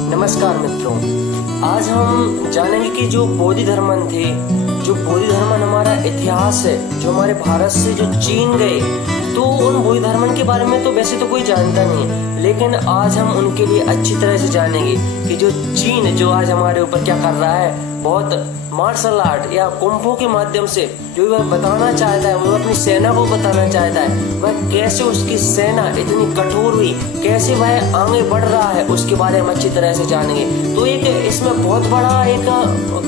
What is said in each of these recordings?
नमस्कार मित्रों, आज हम जानेंगे कि जो बोधि धर्मन थे, जो बोधि धर्मन हमारा इतिहास है, जो हमारे भारत से जो चीन गए, तो उन बोधि धर्मन के बारे में तो वैसे तो कोई जानता नहीं है, लेकिन आज हम उनके लिए अच्छी तरह से जानेंगे कि जो चीन जो आज हमारे ऊपर क्या कर रहा है, बहुत मार्शल आर्ट या कुंफू के माध्यम से जो वह बताना चाहता है, वो अपनी सेना को बताना चाहता है, वह कैसे उसकी सेना इतनी कठोर हुई, कैसे वह आगे बढ़ रहा है, उसके बारे में अच्छी तरह से जानेंगे। तो एक इसमें बहुत बड़ा एक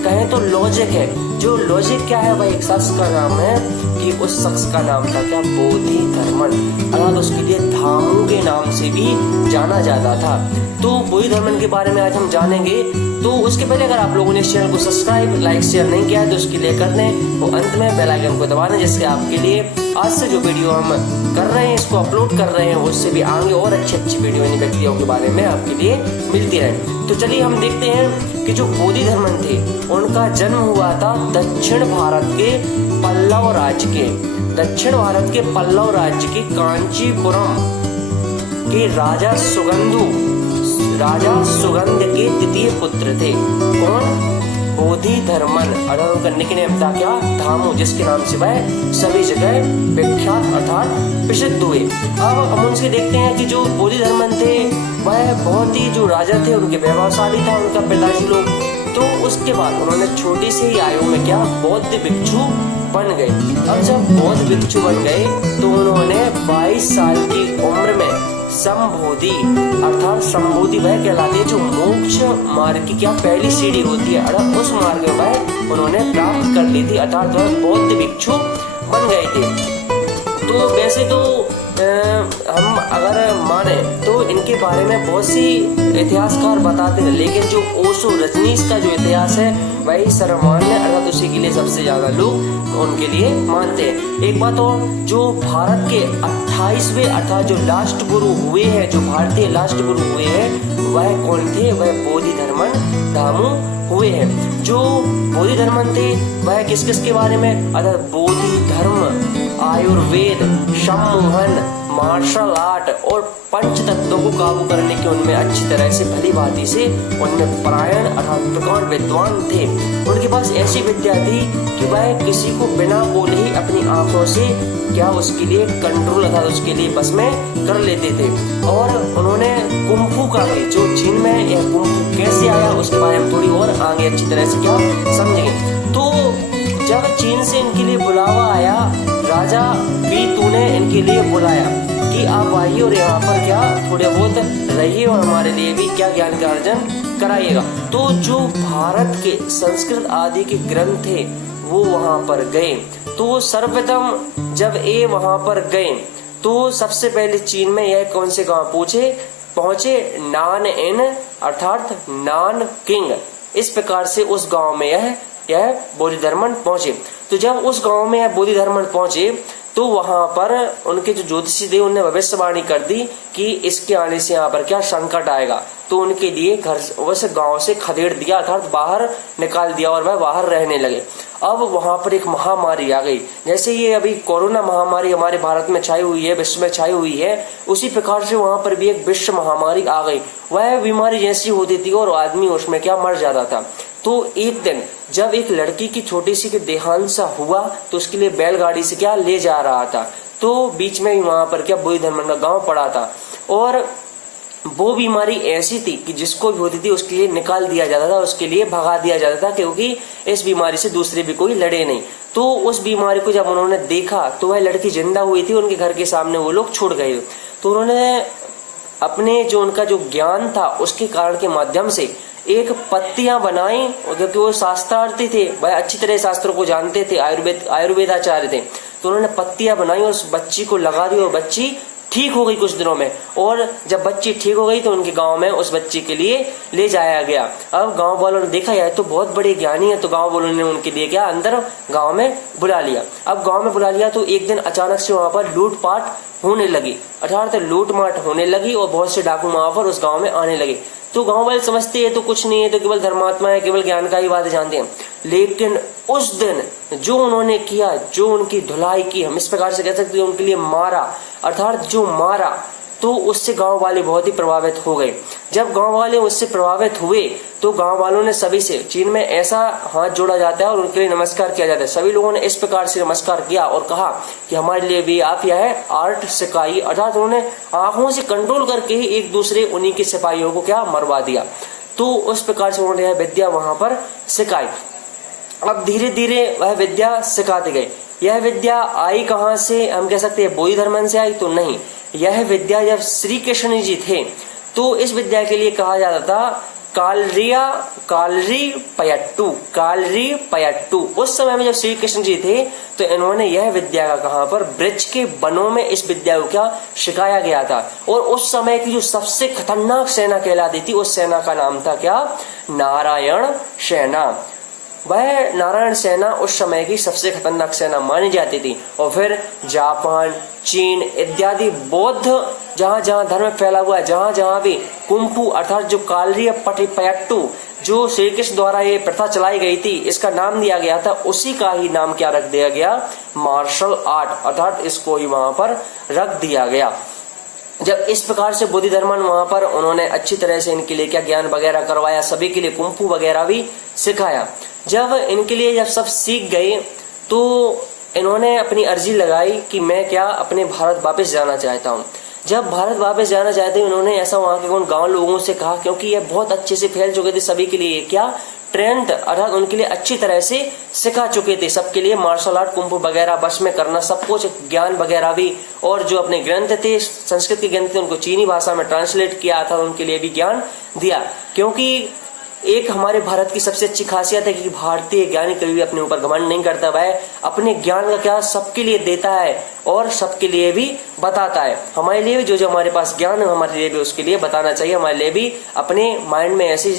कहें तो लॉजिक है। जो लॉजिक क्या है, वह एक शख्स का नाम है कि उस शख्स का नाम था क्या, बोधि धर्मन, अर्थात उसके लिए धामू के नाम से भी जाना जाता था। तो बोधि धर्मन के बारे में आज हम जानेंगे। तो उसके पहले अगर आप लोगों ने इस चैनल को सब्सक्राइब, लाइक, शेयर नहीं किया है तो उसके लिए कर दें और अंत में बेल आइकन को दबा दें, जिससे आपके लिए आज से जो वीडियो हम कर रहे हैं, इसको अपलोड कर रहे हैं, उससे भी आगे और अच्छी वीडियो इन व्यक्तियों के बारे में आपके लिए मिलती रहे। तो चलिए हम देखते हैं कि जो बोधि धर्मन थे, उनका जन्म हुआ था दक्षिण भारत के पल्लव राज्य के, दक्षिण भारत के पल्लव राज्य के कांचीपुरम के राजा सुगंध के द्वितीय पुत्र थे। कौन? बोधि धर्मन, अर्थात उनका निकनेम था क्या, धामू, जिसके नाम से वह सभी जगह विख्यात अर्थात प्रसिद्ध हुए। अब हम उनसे देखते हैं कि जो बोधि धर्मन थे, वह बहुत ही जो राजा थे उनके वैभवशाली था उनका पिताजी लोग। तो उसके बाद उन्होंने छोटी सी आयु में क्या, बौद्ध भिक्षु बन गए। अब जब बौद्ध भिक्षु बन गए तो उन्होंने 22 साल की उम्र में संबोधि, अर्थात संबोधि वह कहलाती है जो मोक्ष मार्ग की क्या पहली सीढ़ी होती है, अर्थात उस मार्ग में वह उन्होंने प्राप्त कर ली थी, अर्थात वह बौद्ध भिक्षु बन गए थे। तो वैसे तो हम अगर माने तो इनके बारे में बहुत सी इतिहासकार बताते हैं, लेकिन जो ओशो रजनीश का जो इतिहास है वही सर्वमान्य, अर्थात उसी के लिए सबसे ज्यादा लोग उनके लिए मानते हैं। एक बात और, जो भारत के 28वें अर्थात जो लास्ट गुरु हुए हैं, जो भारतीय लास्ट गुरु हुए हैं, वह कौन थे? वह बोधि धर्मन धामू हुए हैं। जो बोधि धर्मन थे वह किस किस के बारे में, अर्थात बोधि धर्म, आयुर्वेद, सम्मोहन, मार्शल आर्ट और पंच तत्वों को काबू करने के उनमें अच्छी तरह से भली भांति से उनमें परायण अर्थात प्रकांड विद्वान थे। उनके पास ऐसी विद्या थी कि वह किसी को बिना बोले ही अपनी आंखों से क्या उसके लिए कंट्रोल अर्थात उसके लिए बस में कर लेते थे। और उन्होंने कुंफू का भी, जो चीन में यह कुंफू कैसे आया उसके बारे में थोड़ी और आगे अच्छी तरह से क्या समझेंगे। तो जब चीन से इनके लिए बुलावा आया, राजा वीतू ने इनके लिए बुलाया कि आप आइए और यहाँ पर क्या थोड़े बहुत रहिए और हमारे लिए भी क्या ज्ञान का अर्जन कराइएगा। तो जो भारत के संस्कृत आदि के ग्रंथ थे वो वहां पर गए। तो सर्वप्रथम जब ये वहां पर गए तो सबसे पहले चीन में यह कौन से गांव पहुंचे, नान इन अर्थात नान किंग। इस प्रकार से उस गांव में यह बोधि धर्मन पहुंचे। तो जब उस गांव में यह बोधि धर्मन पहुंचे तो वहां पर उनके जो ज्योतिषी थे उन्होंने भविष्यवाणी कर दी कि इसके आने से यहाँ पर क्या संकट आएगा। तो उनके लिए घर वैसे गांव से खदेड़ दिया अर्थात बाहर निकाल दिया और वह बाहर रहने लगे। अब वहां पर एक महामारी आ गई, जैसे ये अभी कोरोना महामारी हमारे भारत में छाई हुई है, विश्व में छाई हुई है, उसी प्रकार से वहां पर भी एक विश्व महामारी आ गई। वह बीमारी जैसी होती थी और आदमी उसमें क्या मर जाता था। तो एक दिन जब एक लड़की की छोटी सी के देहांत सा हुआ तो उसके लिए बैलगाड़ी से क्या ले जा रहा था, तो बीच में ही वहां पर क्या बोधि धर्मन का गांव पड़ा था। और वो बीमारी ऐसी थी कि जिसको भी होती थी उसके लिए निकाल दिया जाता था, उसके लिए भगा दिया जाता था, क्योंकि इस बीमारी से दूसरे भी कोई लड़े नहीं। तो उस बीमारी को जब उन्होंने देखा तो वह लड़की जिंदा हुई थी, उनके घर के सामने वो लोग छूट गए। तो उन्होंने अपने जो उनका जो ज्ञान था उसके कारण के माध्यम से एक पत्तियां बनाई, क्योंकि वो शास्त्रार्थी थे, वह अच्छी तरह शास्त्रों को जानते थे, आयुर्वेदाचार्य थे। तो उन्होंने पत्तियां बनाई और उस बच्ची को लगा दी और बच्ची ठीक हो गई कुछ दिनों में। और जब बच्ची ठीक हो गई तो उनके गांव में उस बच्ची के लिए ले जाया गया। अब गांव वालों ने देखा यार तो बहुत बड़े ज्ञानी है, तो गांव वालों ने उनके लिए क्या अंदर गांव में बुला लिया। अब गांव में बुला लिया तो एक दिन अचानक से वहां पर लूटपाट होने लगी, अर्थात लूटमाट होने लगी और बहुत से डाकू वहां पर उस गांव में आने लगे। तो गांव वाले समझते हैं तो कुछ नहीं है, तो केवल धर्मात्मा है, केवल ज्ञान का ही बातें जानते हैं। लेकिन उस दिन जो उन्होंने किया, जो उनकी धुलाई की, हम इस प्रकार से कह सकते हैं उनके लिए मारा, अर्थात जो मारा, तो उससे गांव वाले बहुत ही प्रभावित हो गए। जब गांव वाले उससे प्रभावित हुए तो गांव वालों ने सभी से, चीन में ऐसा हाथ जोड़ा जाता है और उनके लिए नमस्कार किया जाता है। सभी लोगों ने इस प्रकार से नमस्कार किया और कहा कि हमारे लिए भी आप यह है आर्ट सिखाई, अर्थात उन्होंने आंखों से कंट्रोल करके ही एक दूसरे उन्हीं के सिपाहियों को क्या मरवा दिया। तो उस प्रकार से उन्होंने यह विद्या वहां पर सिखाई। अब धीरे धीरे वह विद्या सिखाते गए। यह विद्या आई कहां से, हम कह सकते हैं बोधि धर्म से आई? तो नहीं, यह विद्या जब श्री कृष्ण जी थे तो इस विद्या के लिए कहा जाता था कालरी पयट्टू। उस समय में जब श्री कृष्ण जी थे तो इन्होंने यह विद्या का कहां पर, वृक्ष के बनों में इस विद्या को क्या सिखाया गया था। और उस समय की जो सबसे खतरनाक सेना कहलाती थी उस सेना का नाम था क्या, नारायण सेना। वह नारायण सेना उस समय की सबसे खतरनाक सेना मानी जाती थी। और फिर जापान, चीन इत्यादि बौद्ध जहां जहां धर्म फैला हुआ है, जहां जहां भी कुंफू अर्थात जो कालरी पयट्टू जो श्री कृष्ण द्वारा ये प्रथा चलाई गई थी, इसका नाम दिया गया था, उसी का ही नाम क्या रख दिया गया, मार्शल आर्ट, अर्थात इसको ही वहां पर रख दिया गया। जब इस प्रकार से बोधि धर्मन वहां पर उन्होंने अच्छी तरह से इनके लिए क्या ज्ञान वगैरह करवाया, सभी के लिए कुंफू वगैरह भी सिखाया। जब इनके लिए जब सब सीख गए तो इन्होंने अपनी अर्जी लगाई कि मैं क्या अपने भारत वापस जाना चाहता हूँ। जब भारत वापस जाना चाहते उन्होंने ऐसा वहां के उन गांव लोगों से कहा, क्योंकि ये बहुत अच्छे से फैल चुके थे सभी के लिए, क्या ट्रेंड अर्थात उनके लिए अच्छी तरह से सिखा चुके थे सबके लिए मार्शल आर्ट कुंफू वगैरह बस में करना, सब कुछ ज्ञान वगैरह भी। और जो अपने ग्रंथ थे संस्कृत के ग्रंथ थे उनको चीनी भाषा में ट्रांसलेट किया था, उनके लिए भी ज्ञान दिया। क्योंकि एक हमारे भारत की सबसे अच्छी खासियत है कि भारतीय ज्ञानी कभी भी अपने ऊपर घमंड नहीं करता, वह अपने ज्ञान का क्या सबके लिए देता है और सबके लिए भी बताता है। हमारे लिए भी जो हमारे पास ज्ञान है हमारे लिए भी उसके लिए बताना चाहिए, हमारे लिए भी अपने माइंड में ऐसी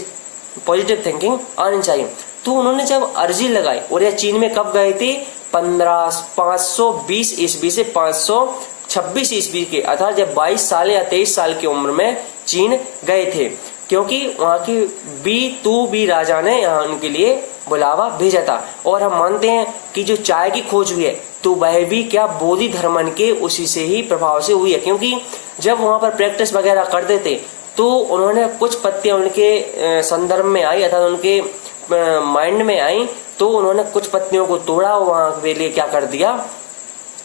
पॉजिटिव थिंकिंग आनी चाहिए। तो उन्होंने जब अर्जी लगाई, और यह चीन में कब गए थे, 520 ईस्वी से 526 ईस्वी के, अर्थात जब 22 साल या 23 साल की उम्र में चीन गए थे, क्योंकि वहां की बी राजा ने यहाँ उनके लिए बुलावा भेजा था। और हम मानते हैं कि जो चाय की खोज हुई है तो वह भी क्या बोधि धर्मन के उसी से ही प्रभाव से हुई है। क्योंकि जब वहां पर प्रैक्टिस वगैरह करते थे तो उन्होंने कुछ पत्तियां उनके संदर्भ में आई, अर्थात उनके माइंड में आई, तो उन्होंने कुछ पत्तियों को तोड़ा, वहां के लिए क्या कर दिया,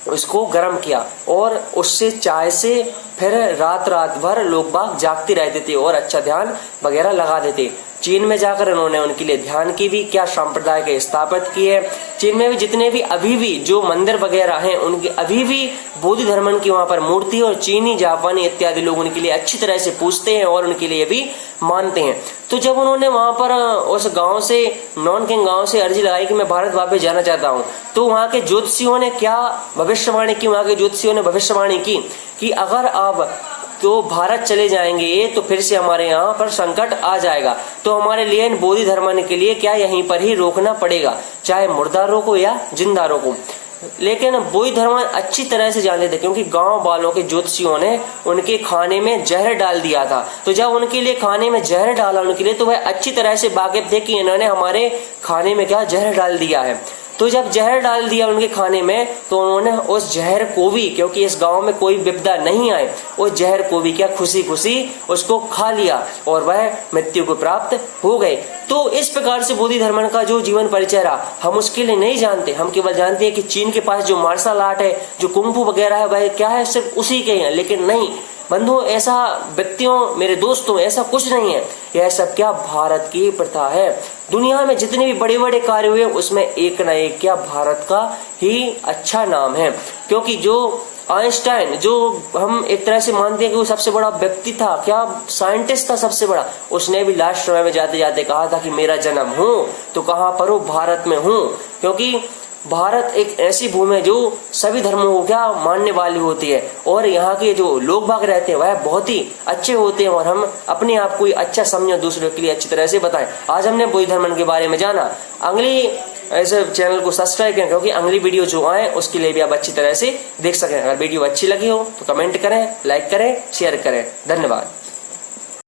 उसको गर्म किया और उससे चाय से फिर रात भर लोग बाग जागते रहते थे और अच्छा ध्यान वगैरह लगाते थे। चीन में जाकर उन्होंने उनके लिए ध्यान की भी क्या संप्रदाय के स्थापित किए। चीन में भी जितने भी अभी भी जो मंदिर वगैरह हैं उनके अभी भी बोधि धर्मन की वहां पर मूर्ति और चीनी जापानी इत्यादि लोग उनके लिए अच्छी तरह से पूजते हैं और उनके लिए भी मानते हैं। तो जब उन्होंने वहां पर उस गांव से, नॉनकिंग गांव से अर्जी लगाई कि मैं भारत वापस जाना चाहता हूं, तो वहां के ज्योतिषियों ने क्या भविष्यवाणी की, वहां के ज्योतिषियों ने भविष्यवाणी की कि अगर आप तो भारत चले जाएंगे तो फिर से हमारे यहाँ पर संकट आ जाएगा, तो हमारे लिए बोधि धर्मन के लिए क्या यहीं पर ही रोकना पड़ेगा, चाहे मुर्दा रोको या जिंदा रोको। लेकिन बोधि धर्मन अच्छी तरह से जानते थे, क्योंकि गांव वालों के ज्योतिषियों ने उनके खाने में जहर डाल दिया था। तो जब उनके लिए खाने में जहर डाला उनके लिए, तो वह अच्छी तरह से वाकिफ थे कि इन्होंने हमारे खाने में क्या जहर डाल दिया है। तो जब जहर डाल दिया उनके खाने में, तो उन्होंने उस जहर को भी, क्योंकि इस गांव में कोई विपदा नहीं आए, उस जहर को भी क्या खुशी खुशी उसको खा लिया और वह मृत्यु को प्राप्त हो गए। तो इस प्रकार से बोधि धर्मन का जो जीवन परिचय रहा, हम उसके लिए नहीं जानते, हम केवल जानते हैं कि चीन के पास जो मार्शल आर्ट है, जो कुंफू वगैरह है, वह क्या है, सिर्फ उसी के हैं। लेकिन नहीं बंधुओं, ऐसा व्यक्तियों, मेरे दोस्तों, ऐसा कुछ नहीं है। यह सब क्या भारत की प्रथा है। दुनिया में जितने भी बड़े बड़े कार्य हुए उसमें एक न एक क्या भारत का ही अच्छा नाम है। क्योंकि जो आइंस्टाइन, जो हम एक तरह से मानते हैं कि वो सबसे बड़ा व्यक्ति था, क्या साइंटिस्ट था सबसे बड़ा, उसने भी लास्ट समय में जाते जाते कहा था कि मेरा जन्म हूँ तो कहाँ पर हूँ, भारत में हूँ। क्योंकि भारत एक ऐसी भूमि है जो सभी धर्मों को क्या मानने वाली होती है, और यहाँ के जो लोग बाग रहते हैं वह बहुत ही अच्छे होते हैं, और हम अपने आप को अच्छा समझे, दूसरों के लिए अच्छी तरह से बताएं। आज हमने बोधि धर्मन के बारे में जाना। अगली ऐसे चैनल को सब्सक्राइब करें, क्योंकि अगली वीडियो जो आए उसके लिए भी आप अच्छी तरह से देख सकें। अगर वीडियो अच्छी लगी हो तो कमेंट करें, लाइक करें, शेयर करें। धन्यवाद।